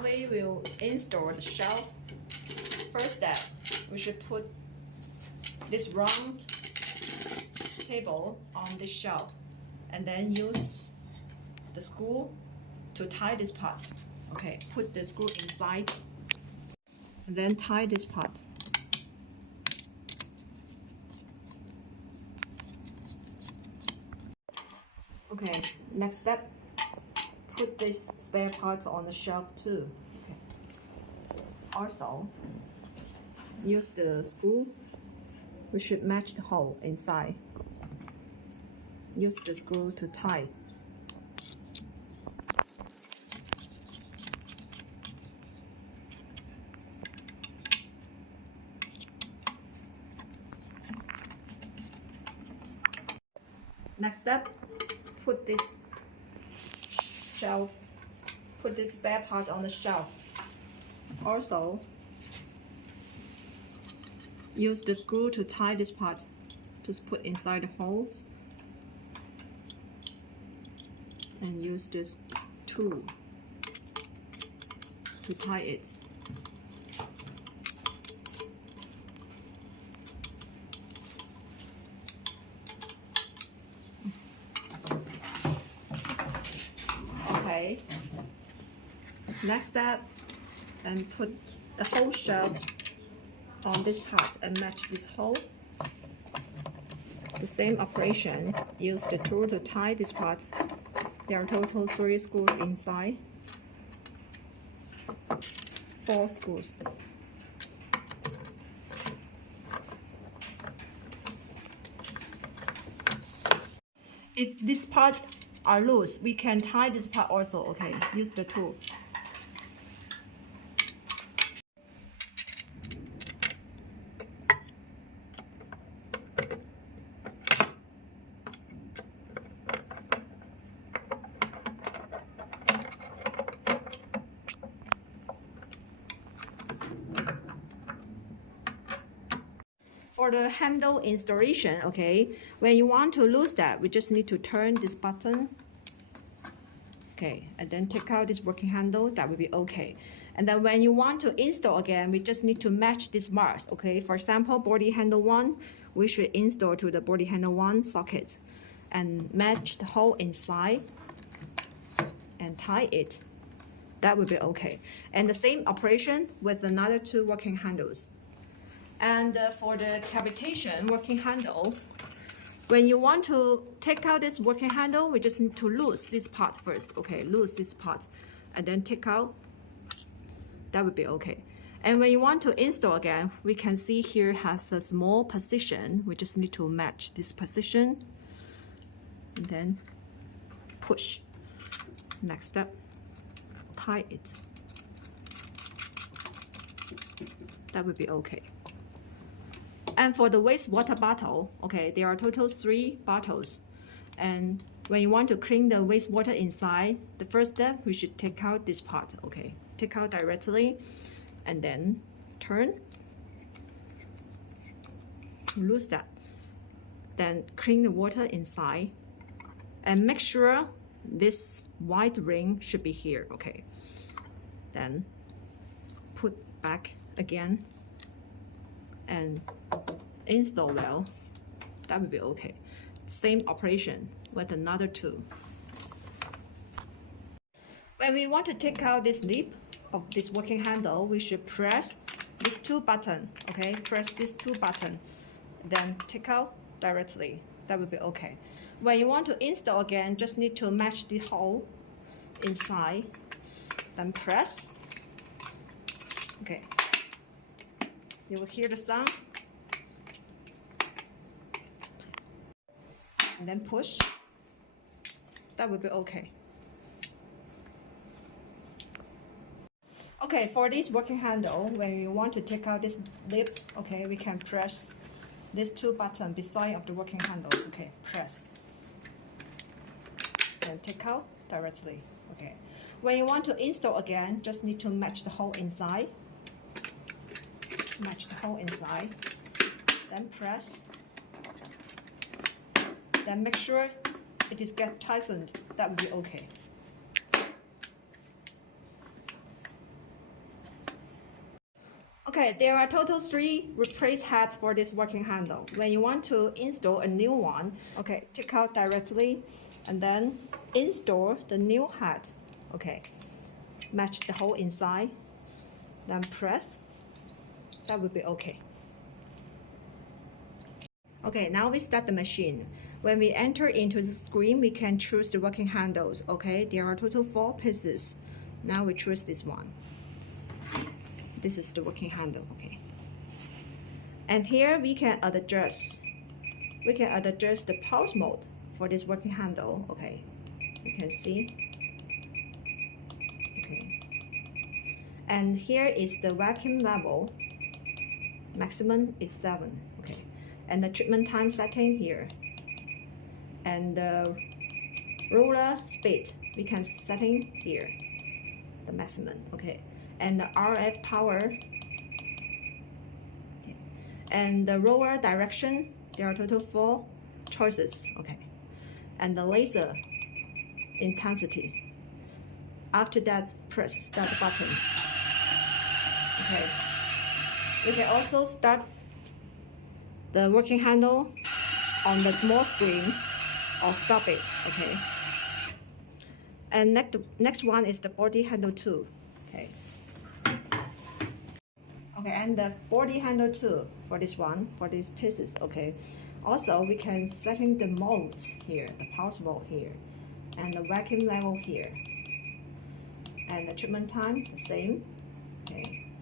now we will install the shelf. First step, we should put this round table on this shelf and then use the screw to tie this part. Okay, put the screw inside and then tie this part. Okay, next step, put this spare parts on the shelf too. Okay. Also, use the screw. We should match the hole inside. Use the screw to tie. Next step, put this spare part on the shelf. Also, use the screw to tie this part. Just put inside the holes and use this tool to tie it. Okay. Next step, then put the whole shelf on this part and match this hole. The same operation, use the tool to tie this part. There are total 3 screws inside, 4 screws. If this part are loose, we can tie this part also. Okay, use the tool. For the handle installation, okay, when you want to lose that, we just need to turn this button. Okay, and then take out this working handle, that will be okay. And then when you want to install again, we just need to match these marks, okay? For example, body handle 1, we should install to the body handle 1 socket and match the hole inside and tie it. That will be okay. And the same operation with another 2 working handles. And for the cavitation working handle, when you want to take out this working handle, we just need to lose this part first. Okay, lose this part and then take out. That would be okay. And when you want to install again, we can see here has a small position. We just need to match this position and then push. Next step, tie it. That would be okay. And for the wastewater bottle, okay, there are total 3 bottles. And when you want to clean the wastewater inside, the first step, we should take out this part, okay? Take out directly and then turn. Lose that. Then clean the water inside and make sure this white ring should be here, okay? Then put back again and install well. That will be okay. Same operation with another 2. When we want to take out this lip of this working handle, we should press these 2 buttons, okay? Press these 2 buttons, then take out directly. That will be okay. When you want to install again, just need to match the hole inside, then press. Okay. You will hear the sound. And then push. That will be okay. Okay, for this working handle, when you want to take out this lip, okay, we can press these 2 buttons beside of the working handle. Okay, press. Then take out directly. Okay. When you want to install again, just need to match the hole inside. Match the hole inside. Then press. Then make sure it is get tightened. That will be okay. Okay, there are total 3 replace heads for this working handle. When you want to install a new one, okay, take out directly and then install the new head. Okay, match the hole inside, then press. That will be okay. Okay, now we start the machine. When we enter into the screen, we can choose the working handles. Okay, there are total 4 pieces. Now we choose this one. This is the working handle. Okay, and here we can adjust. We can adjust the pulse mode for this working handle. Okay, you can see. Okay, and here is the vacuum level. Maximum is 7. Okay, and the treatment time setting here. And the roller speed we can setting here, the maximum. Okay, and the RF power. Okay. And the roller direction, there are total 4 choices. Okay, and the laser intensity. After that, press start button. Okay, we can also start the working handle on the small screen or stop it. Okay, and next one is the body handle too. Okay, and the body handle too for this one, for these pieces. Okay, also we can setting the modes here, the pulse mode here, and the vacuum level here, and the treatment time the same. Okay,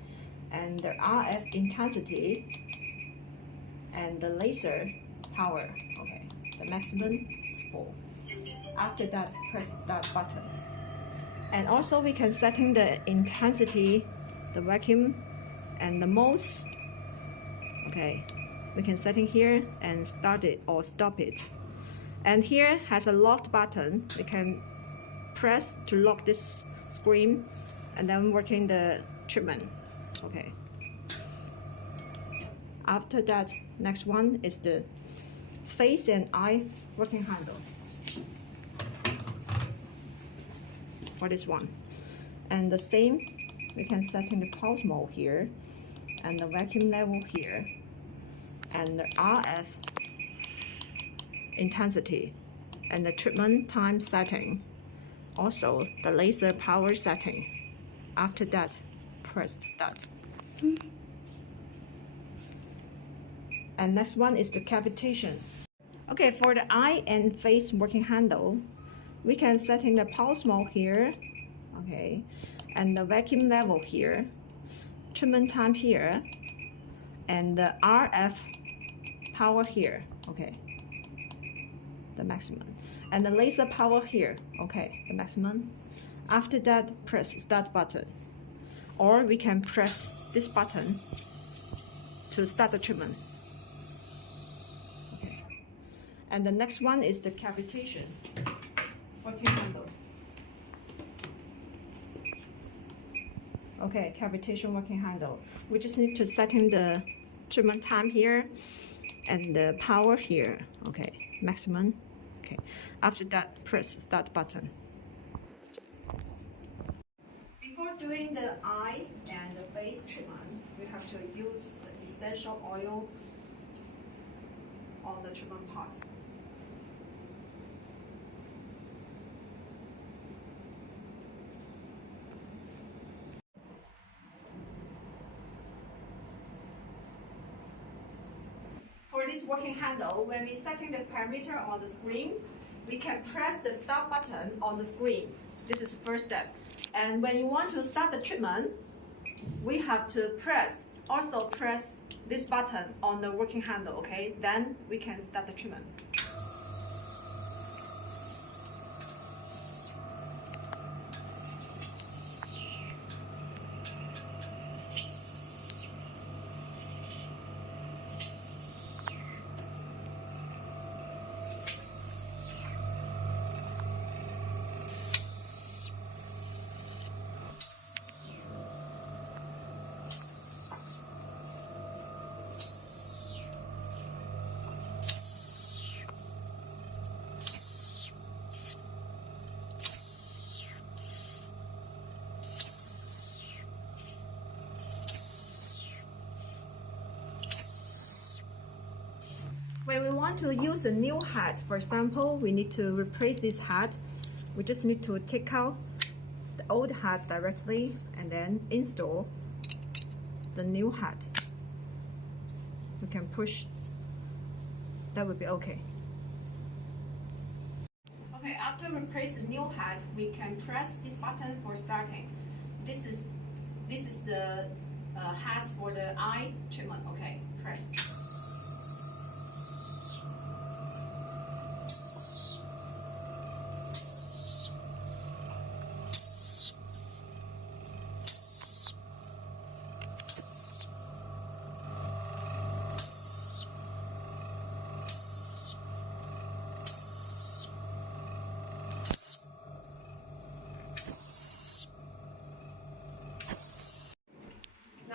and the RF intensity and the laser power. Okay, the maximum is 4. After that, press start button. And also we can setting the intensity, the vacuum, and the modes. Okay, we can setting here and start it or stop it. And here has a locked button. We can press to lock this screen and then working the treatment. Okay. After that, next one is the face and eye working handle for this one. And the same, we can set in the pulse mode here, and the vacuum level here, and the RF intensity, and the treatment time setting, also the laser power setting. After that, press start. And next one is the cavitation. Okay, for the eye and face working handle, we can set in the pulse mode here, okay, and the vacuum level here, treatment time here, and the RF power here. Okay, the maximum, and the laser power here. Okay, the maximum. After that, press start button, or we can press this button to start the treatment. Okay. And the next one is the cavitation working handle. Okay, cavitation working handle. We just need to set in the treatment time here and the power here. Okay, maximum. Okay, after that, press start button. Before doing the eye and the face treatment, we have to use the essential oil on the treatment part. For this working handle, when we setting the parameter on the screen, we can press the start button on the screen. This is the first step. And when you want to start the treatment, we have to also press this button on the working handle, okay? Then we can start the treatment. When we want to use a new head, for example, we need to replace this head. We just need to take out the old head directly and then install the new head. We can push. That would be okay. Okay, after we place the new head, we can press this button for starting. This is the head for the eye treatment. Okay, press.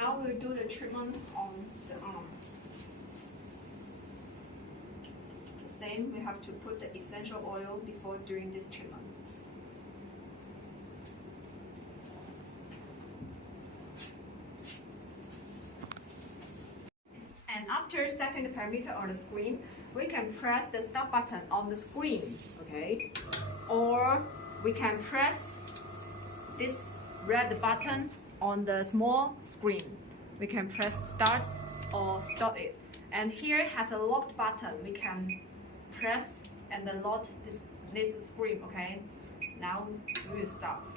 Now we'll do the treatment on the arm. The same, we have to put the essential oil before doing this treatment. And after setting the parameter on the screen, we can press the start button on the screen, okay? Or we can press this red button on the small screen. We can press start or stop it. And here it has a locked button. We can press and then lock this screen, okay? Now we will start.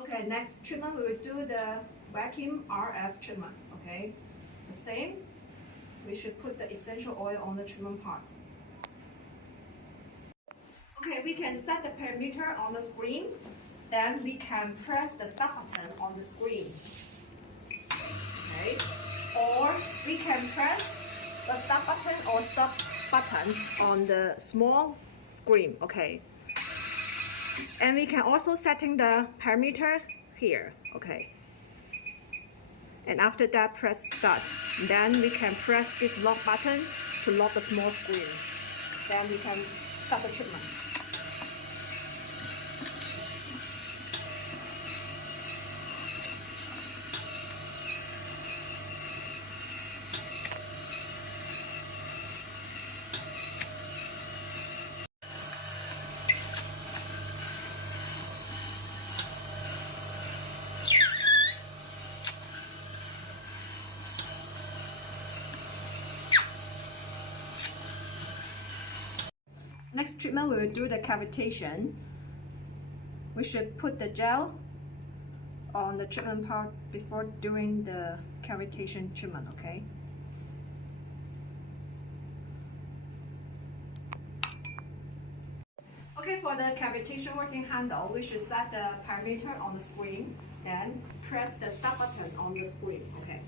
Okay, next treatment we will do the vacuum RF treatment. Okay, the same. We should put the essential oil on the treatment part. Okay, we can set the parameter on the screen. Then we can press the start button on the screen. Okay, or we can press the start button or stop button on the small screen. Okay. And we can also setting the parameter here, okay. And after that, press start. Then we can press this lock button to lock the small screen. Then we can start the treatment. Next treatment, we will do the cavitation. We should put the gel on the treatment part before doing the cavitation treatment, okay? Okay, for the cavitation working handle, we should set the parameter on the screen, then press the start button on the screen, okay?